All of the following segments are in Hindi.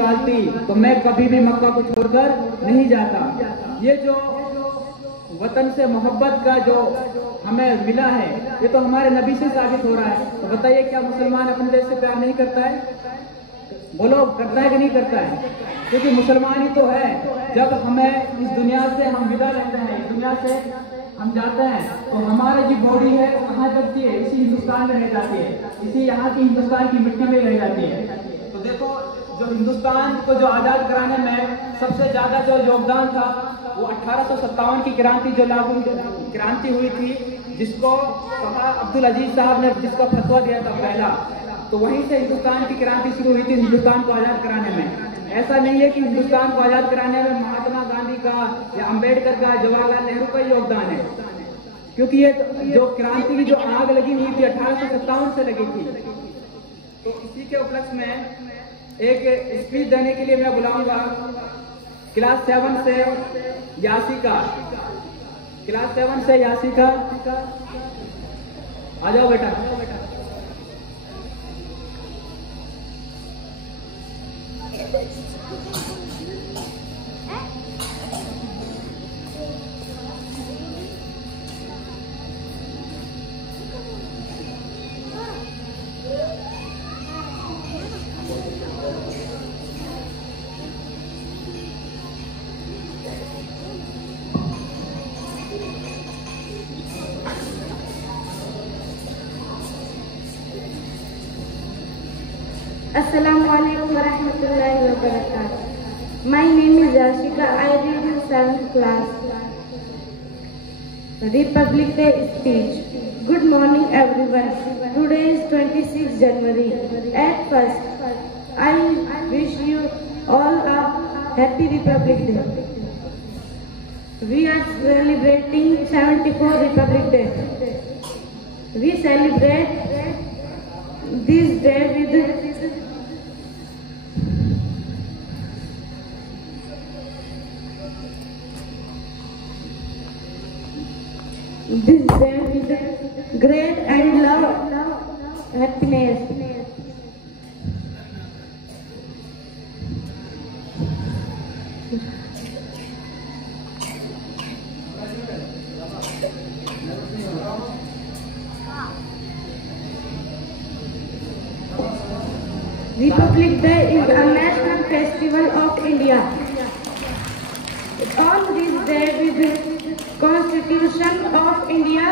निकालती तो मैं कभी भी मक्का को छोड़कर नहीं जाता। ये जो वतन से मोहब्बत का जो हमें मिला है, ये तो हमारे नबी से साबित हो रहा है। तो बताइए, क्या मुसलमान अपने देश से प्यार नहीं करता है? बोलो, करता है कि नहीं करता है? क्योंकि मुसलमान ही तो है। जब हमें इस दुनिया से हम विदा लेते हैं, इस दुनिया से हम जाते हैं, तो हमारी जो बॉडी है कहाँ जाती है? इसी हिंदुस्तान में रह जाती है, इसी यहाँ की हिंदुस्तान की मिट्टी में रह जाती है। तो देखो, जो हिंदुस्तान को जो आज़ाद कराने में सबसे ज्यादा जो योगदान था, वो 1857 की क्रांति जो लागू क्रांति हुई थी, जिसको अब्दुल अजीज साहब ने जिसका फतवा दिया था पहला, तो वहीं से हिंदुस्तान की क्रांति शुरू हुई थी हिंदुस्तान को आज़ाद कराने में। ऐसा नहीं है कि हिंदुस्तान को आज़ाद कराने में महात्मा गांधी का या अंबेडकर का, जवाहरलाल नेहरू का योगदान है, क्योंकि ये जो क्रांति की जो आग लगी हुई थी 1857 से लगी थी। तो इसी के उपलक्ष्य में एक स्पीच देने के लिए मैं बुलाऊंगा क्लास 7 से यासिका, क्लास 7 से यासिका, आ जाओ बेटा। Assalamualaikum warahmatullahi wabarakatuh. My name is Yashika. I read in 7th class. Republic Day speech. Good morning everyone. Today is 26 January. At first, I wish you all a happy Republic Day. We are celebrating 74 Republic Day. We celebrate this day with great and love, happiness. Republic Day is a national festival of India. On this day, with Constitution of India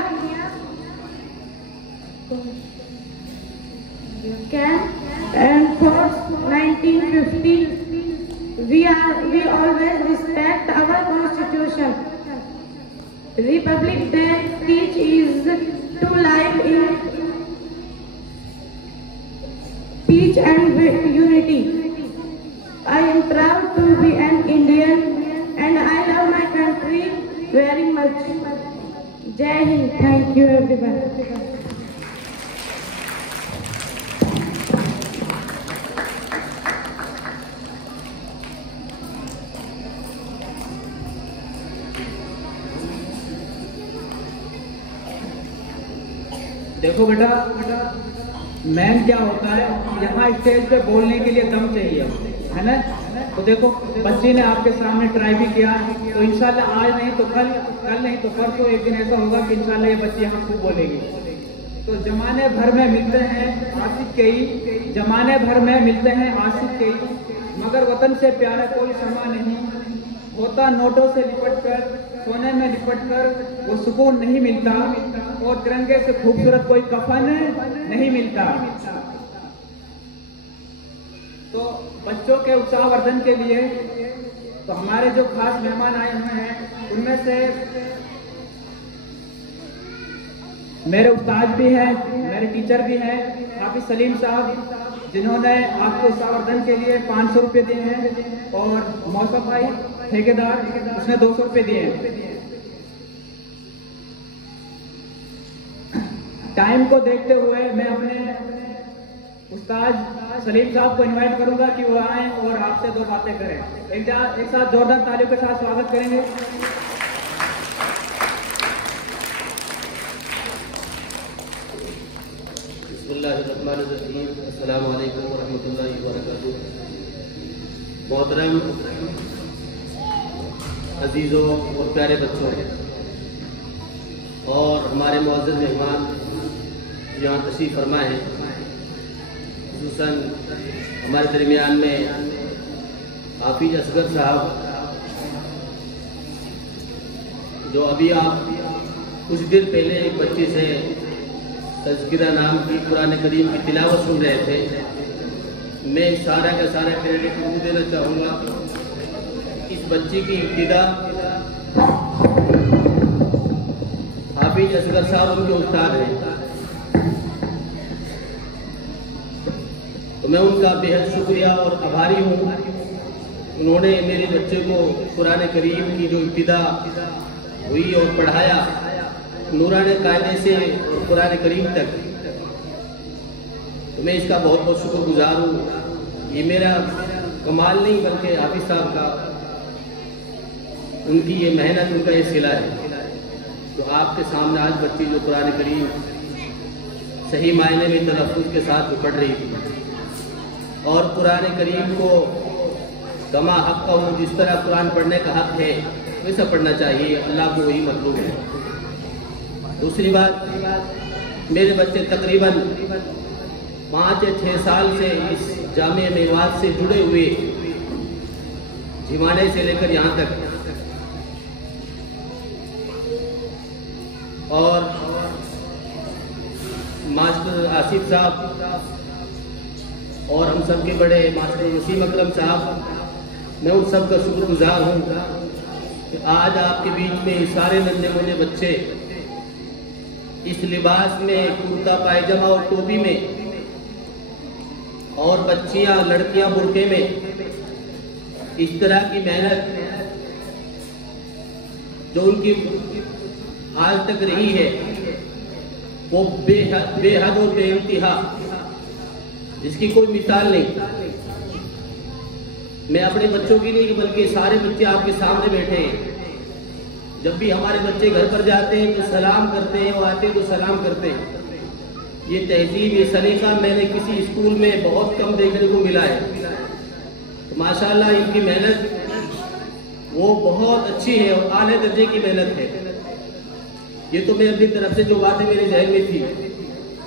can enforce 1950, we always respect our Constitution. Republic Day teach is to live in peace and unity. I am proud to be an Indian and I love my country very much. Jai Hind. Thank you everyone. देखो बेटा, मैम क्या होता है, यहाँ स्टेज पे बोलने के लिए दम चाहिए, है ना। तो देखो, बच्ची ने आपके सामने ट्राई भी किया, तो इंशाल्लाह आज नहीं तो कल, कल नहीं तो परसों एक दिन ऐसा होगा कि इंशाल्लाह ये बच्ची यहाँ खूब बोलेगी। तो जमाने भर में मिलते हैं आशिक कई, जमाने भर में मिलते हैं आशिक कई, मगर वतन से प्यारा कोई समा नहीं होता। नोटों से लिपट कर, सोने में लिपट कर वो सुकून नहीं मिलता, और तिरंगे से खूबसूरत कोई कफन नहीं मिलता। तो बच्चों के उत्साहवर्धन के लिए तो हमारे जो खास मेहमान आए हुए हैं, उनमें से मेरे उस्ताद भी हैं, मेरे टीचर भी हैं, हाफिज सलीम साहब, जिन्होंने आपके उत्साहवर्धन के लिए 500 रुपये दिए हैं, और मौसम भाई ठेकेदार, उसने 200 रुपये दिए हैं। टाइम को देखते हुए मैं अपने उस्ताद सलीम साहब को इनवाइट करूंगा कि वो आए और आपसे दो बातें करें। एक साथ जोरदार तालियों के साथ स्वागत करेंगे। बिस्मिल्लाहिर्रहमानिर्रहीम। अस्सलामु अलैकुम वरहमतुल्लाहि वबरकातुहू। मोहतरम अजीज़ों और प्यारे बच्चों और हमारे मुअज़्ज़ज़ मेहमान यहाँ तशरीफ़ फरमा हैं, खुसूसन हमारे दरमियान में हाफिज असगर साहब, जो अभी आप कुछ देर पहले एक बच्चे से तज़किरा नाम की कुरान करीम की तिलावत सुन रहे थे। मैं सारा का सारा क्रेडिट उनको देना चाहूँगा। इस बच्चे की इब्तिदा हाफिज असगर साहब उनके उस्ताद हैं, तो मैं उनका बेहद शुक्रिया और आभारी हूँ। उन्होंने मेरे बच्चे को कुरान करीम की जो इब्तिदा हुई और पढ़ाया नूरानी कायदे से और कुरान करीम तक, तो मैं इसका बहुत बहुत शुक्रगुजार हूँ। ये मेरा कमाल नहीं बल्कि हाफिज साहब का, उनकी ये मेहनत, उनका ये सिला है। तो आपके सामने आज बच्ची जो कुरान करीम सही मायने में तलफ़्फ़ुज़ के साथ पढ़ रही थी और कुरान करीम को कमा हक़ का हो, जिस तरह कुरान पढ़ने का हक़ है वैसा पढ़ना चाहिए। अल्लाह को वही मतलूब है। दूसरी बात, मेरे बच्चे तकरीबन 5 या 6 साल से इस जामिया मेवात से जुड़े हुए, झिवाने से लेकर यहाँ तक, और मास्टर आसिफ साहब और हम सब के बड़े मास्टर वसीम अकरम साहब, मैं उन सब का शुक्रगुजार हूँ कि आज आपके बीच में सारे नन्हे मुन्ने बच्चे इस लिबास में, कुर्ता पायजामा और टोपी में, और बच्चियां लड़कियां बुर्के में, इस तरह की मेहनत जो उनकी आज तक रही है वो बेहद और बेइंतहा, जिसकी कोई मिसाल नहीं। मैं अपने बच्चों की नहीं बल्कि सारे बच्चे आपके सामने बैठे हैं। जब भी हमारे बच्चे घर पर जाते हैं तो सलाम करते हैं, वो आते हैं तो सलाम करते हैं। ये तहजीब, ये सलीका मैंने किसी स्कूल में बहुत कम देखने को मिला है। तो माशाल्लाह इनकी मेहनत वो बहुत अच्छी है और आले दर्जे की मेहनत है। ये तो मैं अपनी तरफ से जो बातें मेरे जहन में थी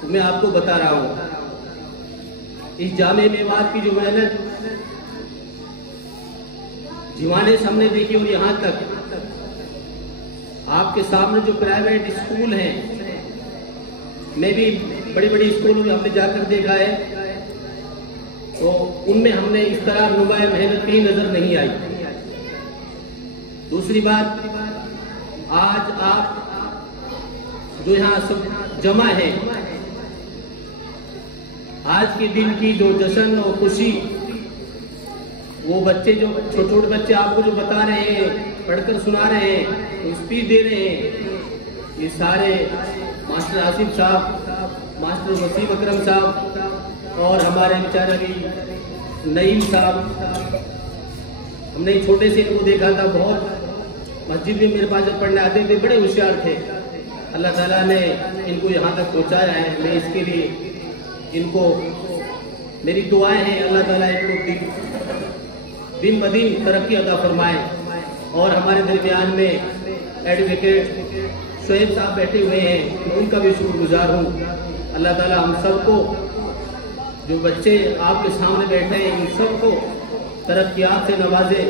तो मैं आपको बता रहा हूँ। इस जामे मेवात की जो मेहनत झिवाने से हमने देखी और यहाँ तक आपके सामने जो प्राइवेट स्कूल हैं, मैं भी बड़ी बड़ी स्कूलों में हमने जाकर देखा है, तो उनमें हमने इस तरह नुमाया मेहनत की नजर नहीं आई। दूसरी बात, आज आप जो यहाँ सब जमा है, आज के दिन की जो जश्न और खुशी, वो बच्चे जो छोटे छोटे बच्चे आपको जो बता रहे हैं, पढ़कर सुना रहे हैं, तो स्पीच दे रहे हैं, ये सारे मास्टर आसिफ साहब, मास्टर वसीम अकरम साहब और हमारे बेचारे भी नईम साहब, हमने छोटे से इनको देखा था, बहुत मस्जिद में मेरे पास जब पढ़ने आते थे, बड़े होशियार थे। अल्लाह ताला ने इनको यहाँ तक पहुँचाया है। मैं इसके लिए इनको, मेरी दुआएं हैं, अल्लाह ताला इनको दिन ब दिन तरक्की अता फरमाए। और हमारे दरमियान में एडवोकेट शोएब साहब बैठे हुए हैं, उनका भी शुक्रगुजार हूँ। अल्लाह ताला हम सबको, जो बच्चे आपके सामने बैठे हैं, इन सबको तरक्कियात से नवाजे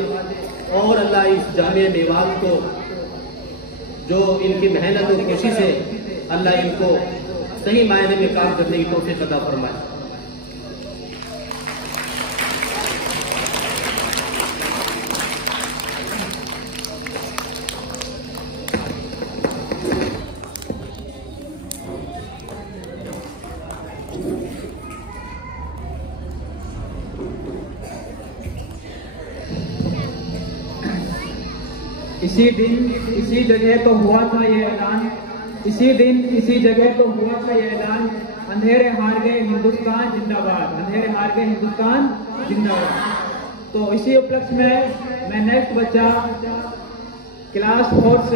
और अल्लाह इस जामिया मेवात को, जो इनकी मेहनत और कोशिश है, अल्लाह इनको सही मायने में काम करने की तौफीक अता फरमाए। इसी दिन इसी जगह तो हुआ था ये ऐलान, इसी दिन इसी जगह तो हुआ था ये ऐलान, अंधेरे हार गए हिंदुस्तान जिंदाबाद, अंधेरे हार गए हिंदुस्तान जिंदाबाद। तो इसी उपलक्ष्य में मैं नेक्स्ट बच्चा क्लास 4 से